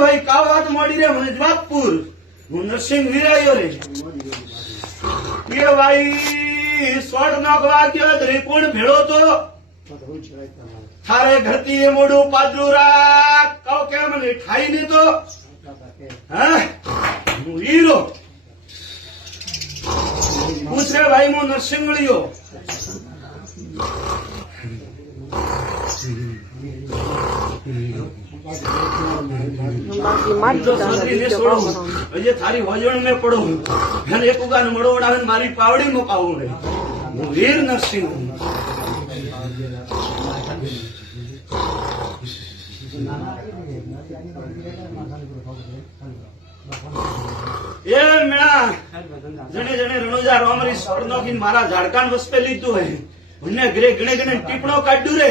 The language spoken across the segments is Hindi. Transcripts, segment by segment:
भाई का बात मोड़ी रे મને જવાબપુર હું નરસિંહ વીરાયો રે ये भाई सोट नोकवा गयो त्रिपुण भेड़ो तो थारे घरती ये मोड़ू पादरू रा कहो के મને ખાઈ ની તો હા હું હીરો પૂછ રે ભાઈ હું નરસિંહળિયો थारी वजन में पड़ो एक उगान मड़ो उड़ा मारी पावड़ी मुकाऊ रे वीर नरसिंह ये मेरा जने जने रणोजा रोमरी स्वर्णो की मारा झाड़कान वस्पे लीधु है उन्हें गरे गणे गणे टीपणो काढ्यु रे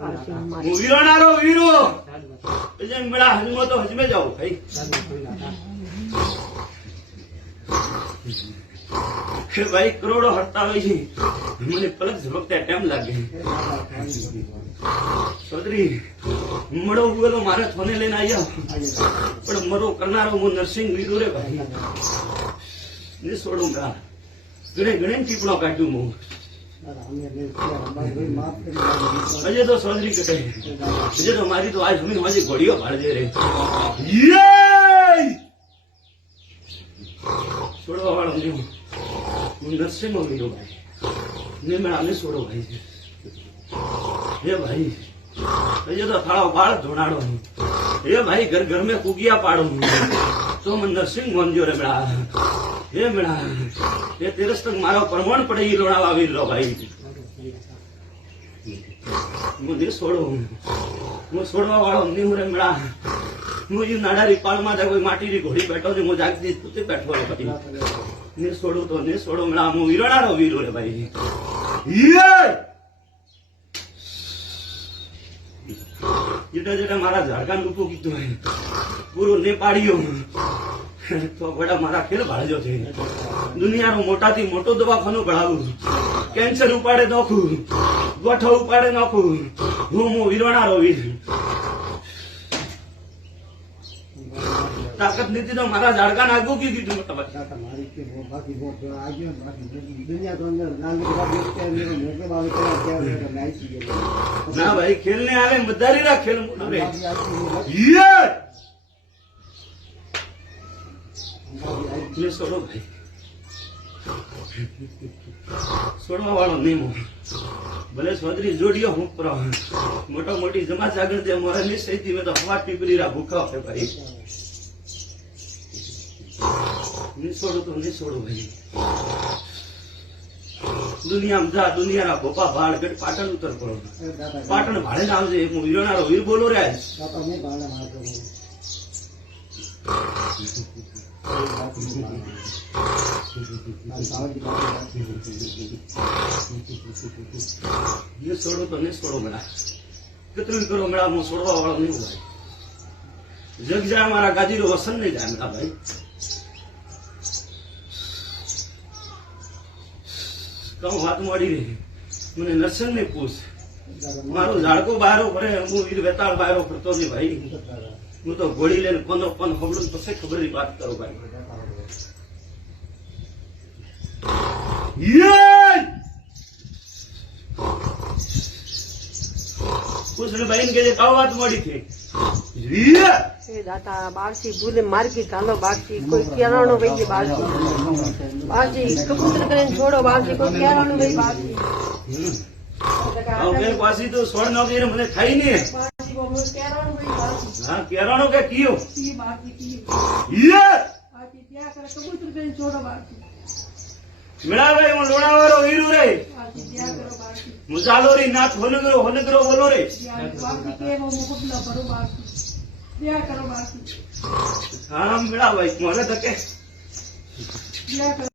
હું વીરોનારો વીરો એટલે મેળા હજમો તો હજમે જાવ ભાઈ ભાઈ કરોડો હરતા હોય છે મને પલક ઝપકતા ટાઈમ લાગે ચૌધરી મડો ઉગેલો મારે થોને લઈને આવ્યા પણ મરો કરનારો હું નરસિંહ વીરો રે ભાઈ ને છોડું ગા ગણે ગણે ટીપણો કાઢ્યું હું अजय तो चौधरी के कहे अजय तो हमारी तो आज हमें हमारी घोड़ियों फाड़ दे रहे ये छोड़ो वाला नहीं नरसिंह हो गई भाई ने मैं आने छोड़ो भाई ये भाई अजय तो थाड़ा बाल धोनाड़ो ये भाई घर घर में कुगिया पाड़ो तो मैं नरसिंह मोहनजो रे मेरा ये मेरा ये तेरस तक मारो प्रमाण पड़ेगी लोणावा वीर लो भाई मुझे छोड़ो मैं छोड़वा वालों नहीं हूँ रे मेरा मुझे नाडारी पाल में कोई माटी री घोड़ी बैठो जो मुझे जागती तुझे बैठो रे भाई नहीं छोड़ो तो नहीं छोड़ो मेरा मुँह वीरोना रो वीरो रे भाई ये जेटा जेटा मारा झारखंड रूपो की तो है पूरो ने पाड़ियो तो बड़ा मारा खेल भाड़जो छे दुनिया नो मोटा थी मोटो दवाखानो बढ़ावू कैंसर उपाड़े नोखू गोठो उपाड़े नोखू હું વીરોણારો વીર તાકાત નીતિ તો મારા ઝાડકા નાગો કી કીધું મોટા ભાઈ ના ભાઈ ખેલ ને આલે મદારી રા ખેલ મોટો રે ये छोड़ो भाई छोड़वा वालों नहीं मो भले चौधरी जोड़ियो हूँ पर मोटा मोटी जमा जागर दे मोरा नहीं सही में तो हवा टिपरी रा भूखा है भाई नहीं छोड़ो तो नहीं छोड़ो भाई दुनिया में जा दुनिया रा गोपा बाल गट पाटन उतर पड़ो पाटन भाड़े नाम से एक वीरोना रो वीर बोलो रे ये छोड़ो तो नहीं छोड़ो मेरा कितने करो मेरा मुंह छोड़वा वाला नहीं हुआ जग जाए हमारा गाजी रो वसन नहीं जाए मेरा भाई कम हाथ मोड़ी रही मैंने नरसिंह ने पूछ मारो झाड़को बाहरो पड़े હું વીર વેતાળ બાયરો ફરતો નહીં ભાઈ હું તો ઘોડી લઈને પંદર પન હબડું પછી ખબર ની વાત કરો ભાઈ कुछ बहन के लिए क्या बात मोड़ी थी दाता बारसी भूले मार की चालो बारसी कोई क्यारानो भाई बारसी बारसी कबूतर करें छोड़ो बारसी कोई क्यारानो भाई बारसी मेरे पास तो छोड़ न गई मैंने खाई नहीं है हाँ क्यारानो क्या कियो ये मेरा भाई मैं लोना वारो वीरू रे मुजालो री नाथ होनगरो बोलो रे हाँ मेरा भाई मोरे तके